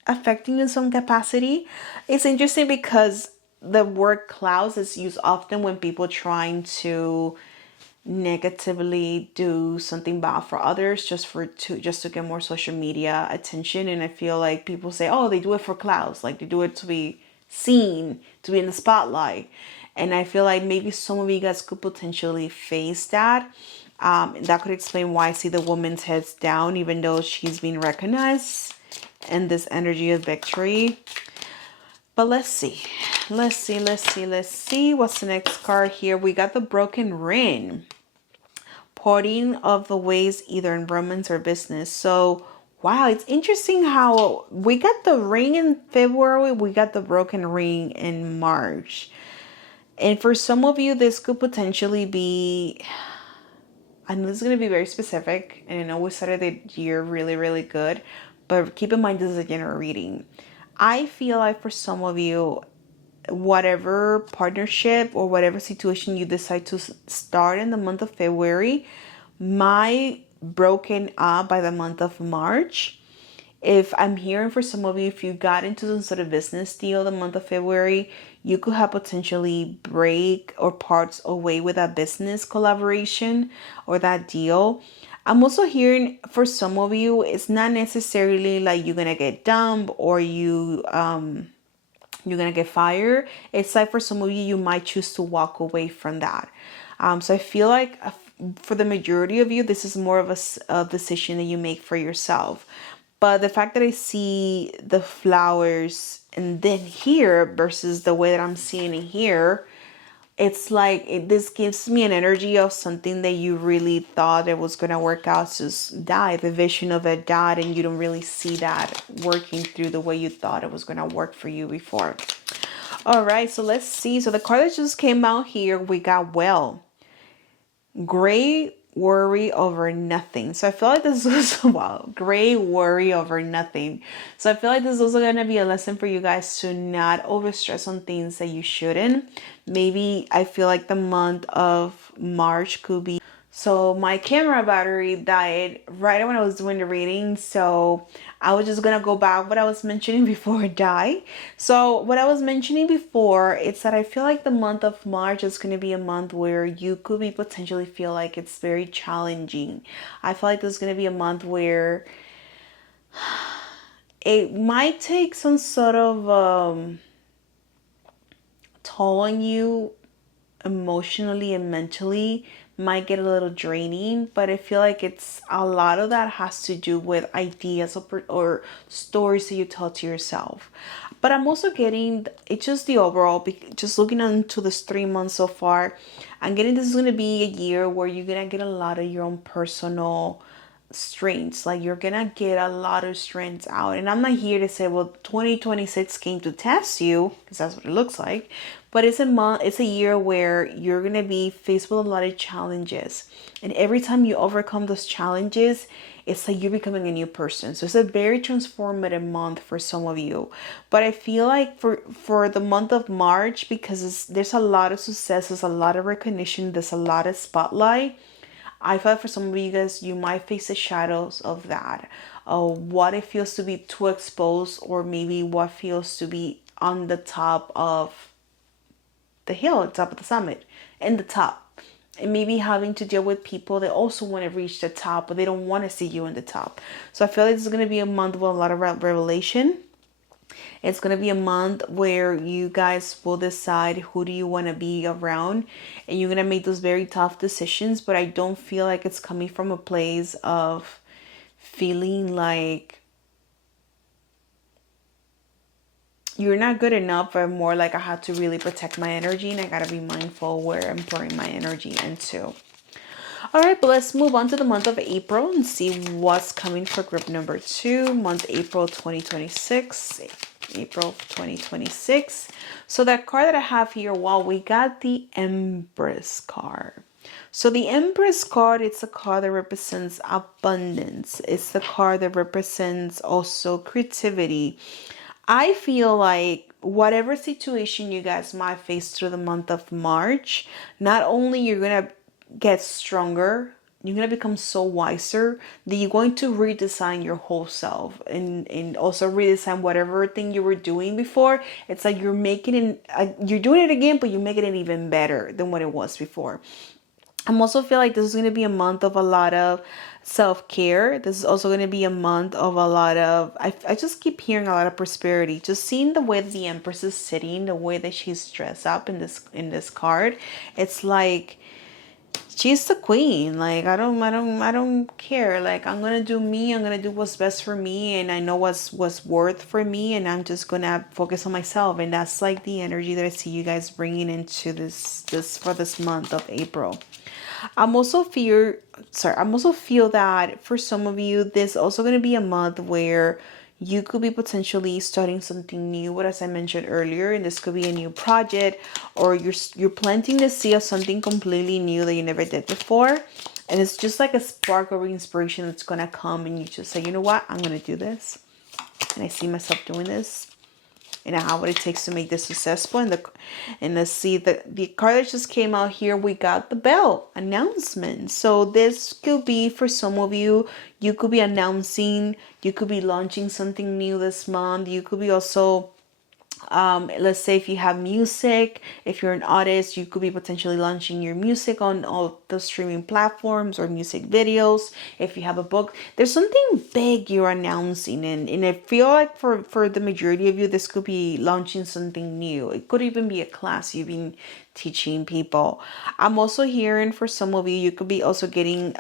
affecting in some capacity. It's interesting because the word clouds is used often when people trying to negatively do something bad for others just to get more social media attention. And I feel like people say, oh, they do it for clouds, like they do it to be seen, to be in the spotlight. And I feel like maybe some of you guys could potentially face that. That could explain why I see the woman's heads down, even though she's being recognized, and this energy of victory. But let's see. Let's see. What's the next card here? We got the broken ring. Parting of the ways, either in romance or business. So, wow, it's interesting how we got the ring in February, we got the broken ring in March. And for some of you, this could potentially be, I know this is going to be very specific, and I know we started the year really, really good, but keep in mind this is a general reading. I feel like for some of you, whatever partnership or whatever situation you decide to start in the month of February might broken up by the month of March. If I'm hearing for some of you, if you got into some sort of business deal the month of February, you could have potentially break or parts away with that business collaboration or that deal. I'm also hearing for some of you, it's not necessarily like you're gonna get dumped or you're gonna get fired. It's like for some of you, you might choose to walk away from that. So I feel like for the majority of you, this is more of a decision that you make for yourself. But the fact that I see the flowers and then here versus the way that I'm seeing it here, it's like this gives me an energy of something that you really thought it was going to work out just died. The vision of it died and you don't really see that working through the way you thought it was going to work for you before. All right, so let's see. So the card that just came out here, we got well. Great worry over nothing. So I feel like this is wow, great worry over nothing. So I feel like this is also going to be a lesson for you guys to not overstress on things that you shouldn't. Maybe I feel like the month of March could be. So my camera battery died right when I was doing the reading. So I was just gonna go back what I was mentioning before it died. So what I was mentioning before, it's that I feel like the month of March is gonna be a month where you could be potentially feel like it's very challenging. I feel like there's gonna be a month where it might take some sort of toll on you emotionally and mentally, might get a little draining, but I feel like it's a lot of that has to do with ideas or stories that you tell to yourself. But I'm also getting, it's just the overall, just looking into this 3 months so far, I'm getting this is going to be a year where you're going to get a lot of your own personal strengths. Like you're gonna get a lot of strengths out, and I'm not here to say, well, 2026 came to test you, because that's what it looks like. But it's a year where you're gonna be faced with a lot of challenges, and every time you overcome those challenges, it's like you're becoming a new person. So it's a very transformative month for some of you. But I feel like for the month of March, because there's a lot of success, there's a lot of recognition, there's a lot of spotlight, I feel like for some of you guys, you might face the shadows of that. What it feels to be too exposed, or maybe what feels to be on the top of the hill, top of the summit, in the top. And maybe having to deal with people that also want to reach the top, but they don't want to see you in the top. So I feel like this is going to be a month with a lot of revelation. It's going to be a month where you guys will decide who do you want to be around, and you're going to make those very tough decisions. But I don't feel like it's coming from a place of feeling like you're not good enough, but more like I have to really protect my energy and I got to be mindful where I'm pouring my energy into. All right, but let's move on to the month of April and see what's coming for group number 2, month April 2026. April 2026. So that card that I have here, well, we got the Empress card. So the Empress card, it's a card that represents abundance. It's the card that represents also creativity. I feel like whatever situation you guys might face through the month of March, not only you're going to get stronger, you're going to become so wiser that you're going to redesign your whole self, and also redesign whatever thing you were doing before. It's like you're making it, you're doing it again, but you're making it even better than what it was before. I'm also feel like this is going to be a month of a lot of self-care. This is also going to be a month of a lot of, I just keep hearing a lot of prosperity. Just seeing the way that the Empress is sitting, the way that she's dressed up in this card, it's like she's the queen. Like I don't care. Like I'm gonna do me. I'm gonna do what's best for me, and I know what's worth for me, and I'm just gonna focus on myself. And that's like the energy that I see you guys bringing into this for this month of April. I'm also feel that for some of you, this also going to be a month where you could be potentially starting something new. What as I mentioned earlier, and this could be a new project, or you're planting the seed of something completely new that you never did before, and it's just like a spark of inspiration that's gonna come, and you just say, you know what, I'm gonna do this, and I see myself doing this, and I have what it takes to make this successful. And let's see the card that just came out here. We got the bell announcement. So this could be for some of you. You could be announcing. You could be launching something new this month. You could be also let's say if you have music, if you're an artist, you could be potentially launching your music on all the streaming platforms or music videos. If you have a book, there's something big you're announcing, and I feel like for the majority of you, this could be launching something new. It could even be a class you've been teaching people. I'm also hearing for some of you, you could be also getting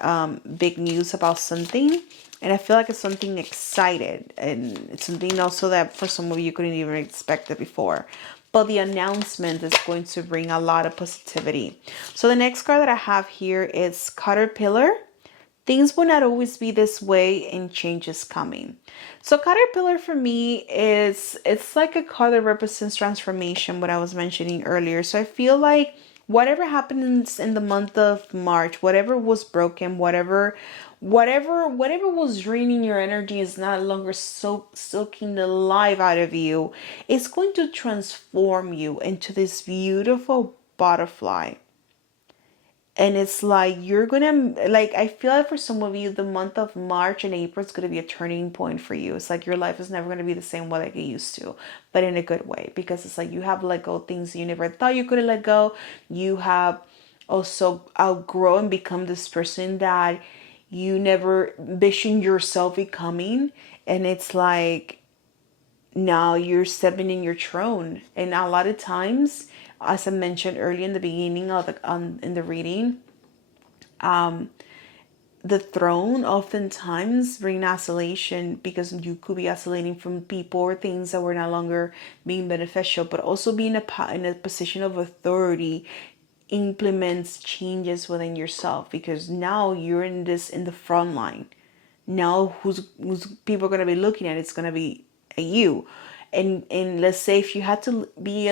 big news about something. And I feel like it's something excited, and it's something also that for some of you couldn't even expect it before. But the announcement is going to bring a lot of positivity. So the next card that I have here is Caterpillar. Things will not always be this way, and change is coming. So Caterpillar for me it's like a card that represents transformation, what I was mentioning earlier. So I feel like whatever happens in the month of March, whatever was broken, whatever was draining your energy is not longer soaking the life out of you. It's going to transform you into this beautiful butterfly. And it's like you're gonna, like, I feel like for some of you, the month of March and April is gonna be a turning point for you. It's like your life is never gonna be the same way like it used to, but in a good way, because it's like you have let go things you never thought you could let go. You have also outgrown and become this person that you never envisioned yourself becoming. And it's like now you're stepping in your throne. And a lot of times, as I mentioned earlier in the beginning of in the reading, the throne oftentimes bring isolation, because you could be isolating from people or things that were no longer being beneficial, but also being in a position of authority implements changes within yourself, because now you're in the front line. Now who's people are going to be looking at? It's going to be you. And let's say if you had to be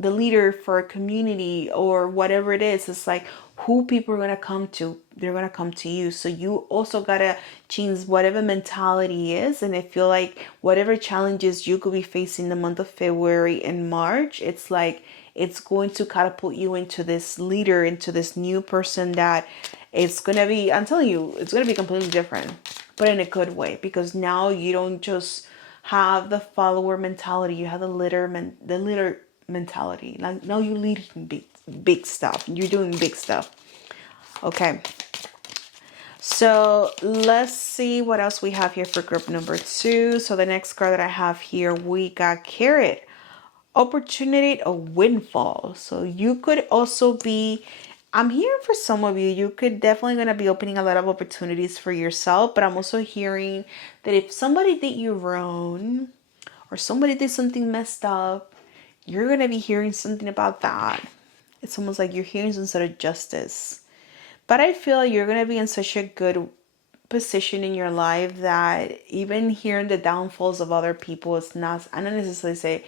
the leader for a community or whatever it is, it's like who people are going to come to. They're going to come to you. So you also got to change whatever mentality is. And I feel like whatever challenges you could be facing the month of February and March, it's like it's going to catapult you into this leader, into this new person that it's going to be, I'm telling you, it's going to be completely different, but in a good way, because now you don't just have the follower mentality, you have the leader mentality. Like now you're leading big stuff. You're doing big stuff. Okay. So let's see what else we have here for group number 2. So the next card that I have here, we got Carrot. Opportunity of windfall. So you could also be, I'm hearing for some of you, you could definitely going to be opening a lot of opportunities for yourself. But I'm also hearing that if somebody did you wrong or somebody did something messed up, you're going to be hearing something about that. It's almost like you're hearing some sort of justice. But I feel like you're going to be in such a good position in your life that even hearing the downfalls of other people is not, I don't necessarily say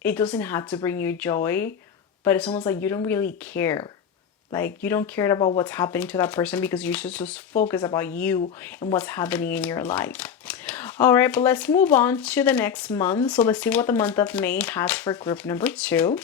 it doesn't have to bring you joy, but it's almost like you don't really care. Like you don't care about what's happening to that person, because you should just focus about you and what's happening in your life. All right, but let's move on to the next month. So let's see what the month of May has for group number 2.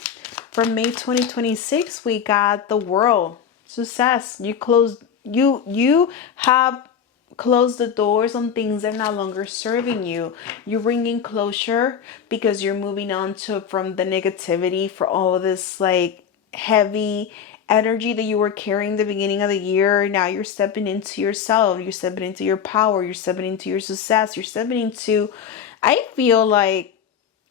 For May 2026, we got the World. Success. You have close the doors on things that are no longer serving you. You're bringing closure because you're moving on from the negativity, for all of this like heavy energy that you were carrying the beginning of the year. Now you're stepping into yourself, you're stepping into your power, you're stepping into your success, you're stepping into, I feel like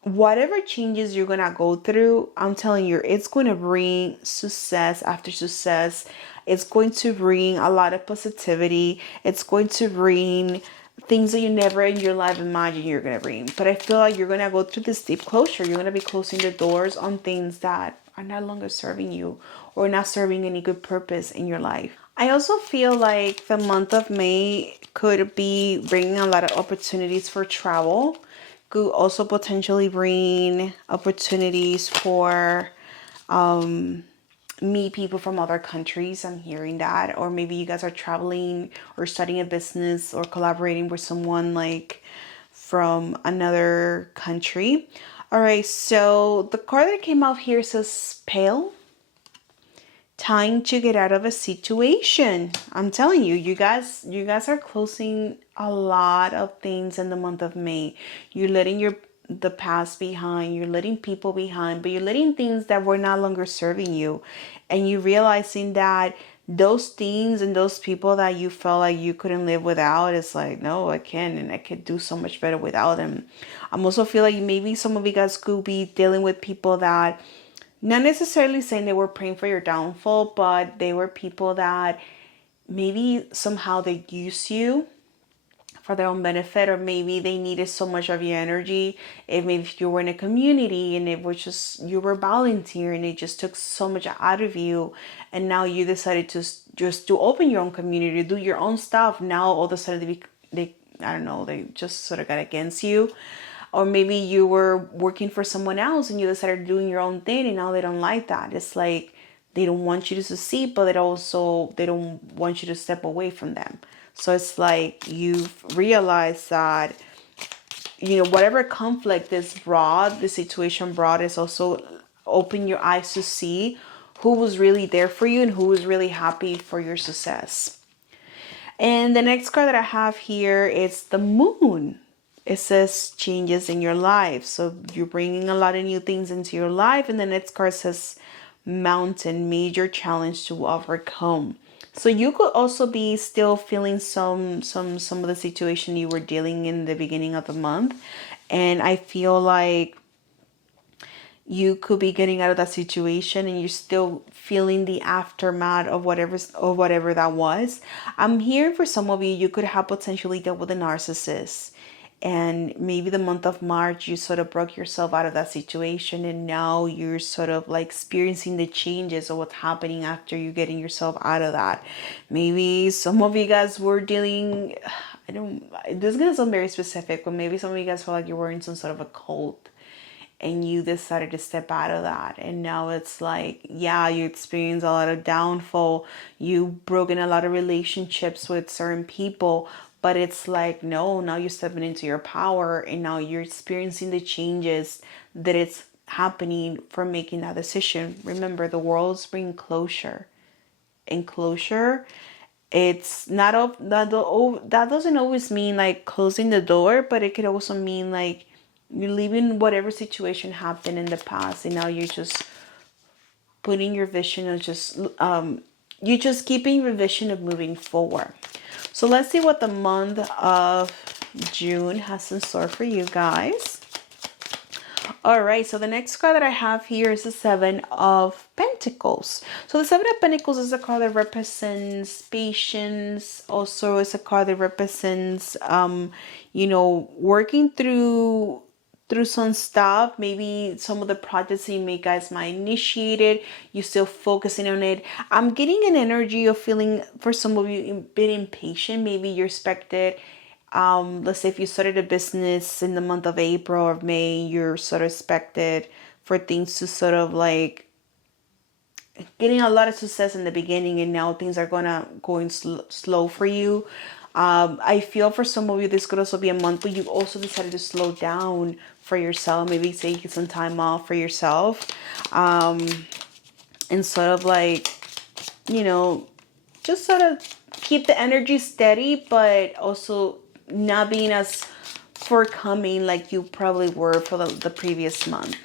whatever changes you're gonna go through, I'm telling you, it's going to bring success after success. It's going to bring a lot of positivity. It's going to bring things that you never in your life imagined you're gonna bring. But I feel like you're gonna go through this deep closure. You're gonna be closing the doors on things that are no longer serving you or not serving any good purpose in your life. I also feel like the month of May could be bringing a lot of opportunities for travel. Could also potentially bring opportunities for meet people from other countries. I'm hearing that. Or maybe you guys are traveling or starting a business or collaborating with someone like from another country. All right, so the card that came out here says Pale. Time to get out of a situation. I'm telling you, you guys are closing a lot of things in the month of May. You're letting the past behind, you're letting people behind, but you're letting things that were no longer serving you. And you realizing that those things and those people that you felt like you couldn't live without, it's like, no, I can, and I could do so much better without them. I'm also feel like maybe some of you guys could be dealing with people that, not necessarily saying they were praying for your downfall, but they were people that maybe somehow they use you for their own benefit, or maybe they needed so much of your energy. If maybe you were in a community and it was just, you were volunteering, it just took so much out of you, and now you decided to just to open your own community, do your own stuff. Now all of a sudden they I don't know, they just sort of got against you. Or maybe you were working for someone else and you decided doing your own thing, and now they don't like that. It's like they don't want you to succeed, but they don't want you to step away from them. So it's like you've realized that, whatever conflict the situation brought, is also open your eyes to see who was really there for you and who was really happy for your success. And the next card that I have here is the Moon. It says changes in your life. So you're bringing a lot of new things into your life. And the next card says Mountain, major challenge to overcome. So you could also be still feeling some of the situation you were dealing in the beginning of the month. And I feel like you could be getting out of that situation and you're still feeling the aftermath of whatever that was. I'm hearing for some of you, you could have potentially dealt with a narcissist. And maybe the month of March, you sort of broke yourself out of that situation, and now you're sort of like experiencing the changes of what's happening after you getting yourself out of that. Maybe some of you guys were dealing, this is gonna sound very specific, but maybe some of you guys felt like you were in some sort of a cult and you decided to step out of that. And now it's like, yeah, you experienced a lot of downfall. You've broken a lot of relationships with certain people. But it's like, no, now you're stepping into your power and now you're experiencing the changes that it's happening for making that decision. Remember, the world's bringing closure. And closure, it's not that doesn't always mean like closing the door, but it could also mean like you're leaving whatever situation happened in the past, and now you're just putting your vision of you're just keeping your vision of moving forward. So let's see what the month of June has in store for you guys. All right, so the next card that I have here is the Seven of Pentacles. So the Seven of Pentacles is a card that represents patience. Also, it's a card that represents, working through some stuff. Maybe some of the projects that you guys might initiate it, you're still focusing on it. I'm getting an energy of feeling, for some of you, a bit impatient. Maybe you're expected, let's say if you started a business in the month of April or May, you're sort of expected for things to sort of like getting a lot of success in the beginning, and now things are going slow for you. I feel for some of you, this could also be a month where you also decided to slow down for yourself. Maybe take some time off for yourself. And sort of like, just sort of keep the energy steady, but also not being as forthcoming like you probably were for the previous month.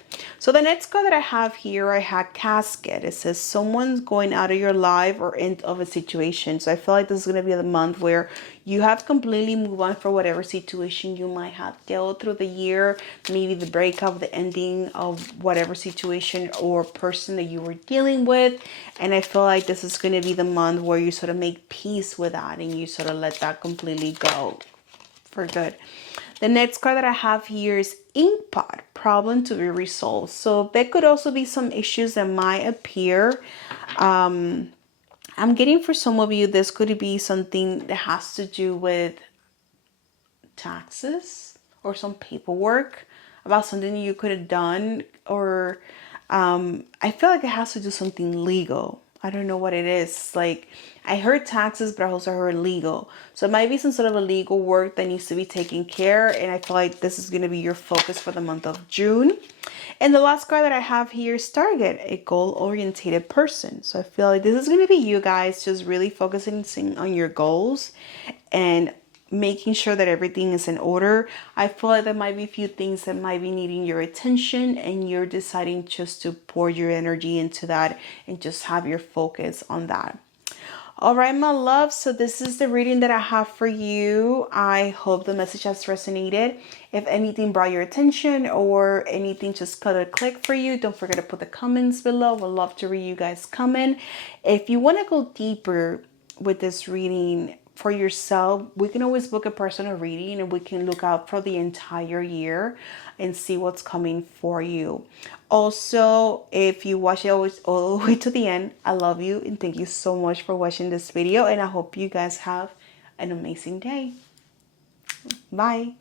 So the next card that I have here, I had Casket. It says someone's going out of your life or into of a situation. So I feel like this is going to be the month where you have to completely move on for whatever situation you might have dealt through the year. Maybe the breakup, the ending of whatever situation or person that you were dealing with. And I feel like this is going to be the month where you sort of make peace with that and you sort of let that completely go for good. The next card that I have here is Inkpot, problem to be resolved. So there could also be some issues that might appear. I'm getting for some of you, this could be something that has to do with taxes or some paperwork about something you could have done, or I feel like it has to do something legal. I don't know what it is. Like, I heard taxes, but I also heard legal. So it might be some sort of a legal work that needs to be taken care. And I feel like this is going to be your focus for the month of June. And the last card that I have here is Target, a goal-oriented person. So I feel like this is going to be you guys just really focusing on your goals and making sure that everything is in order. I feel like there might be a few things that might be needing your attention and you're deciding just to pour your energy into that and just have your focus on that. All right, my love. So this is the reading that I have for you. I hope the message has resonated. If anything brought your attention or anything just got a click for you, don't forget to put the comments below. We'd love to read you guys' comment. If you want to go deeper with this reading for yourself, we can always book a personal reading and we can look out for the entire year and see what's coming for you. Also, if you watch it all the way to the end, I love you and thank you so much for watching this video, and I hope you guys have an amazing day. Bye.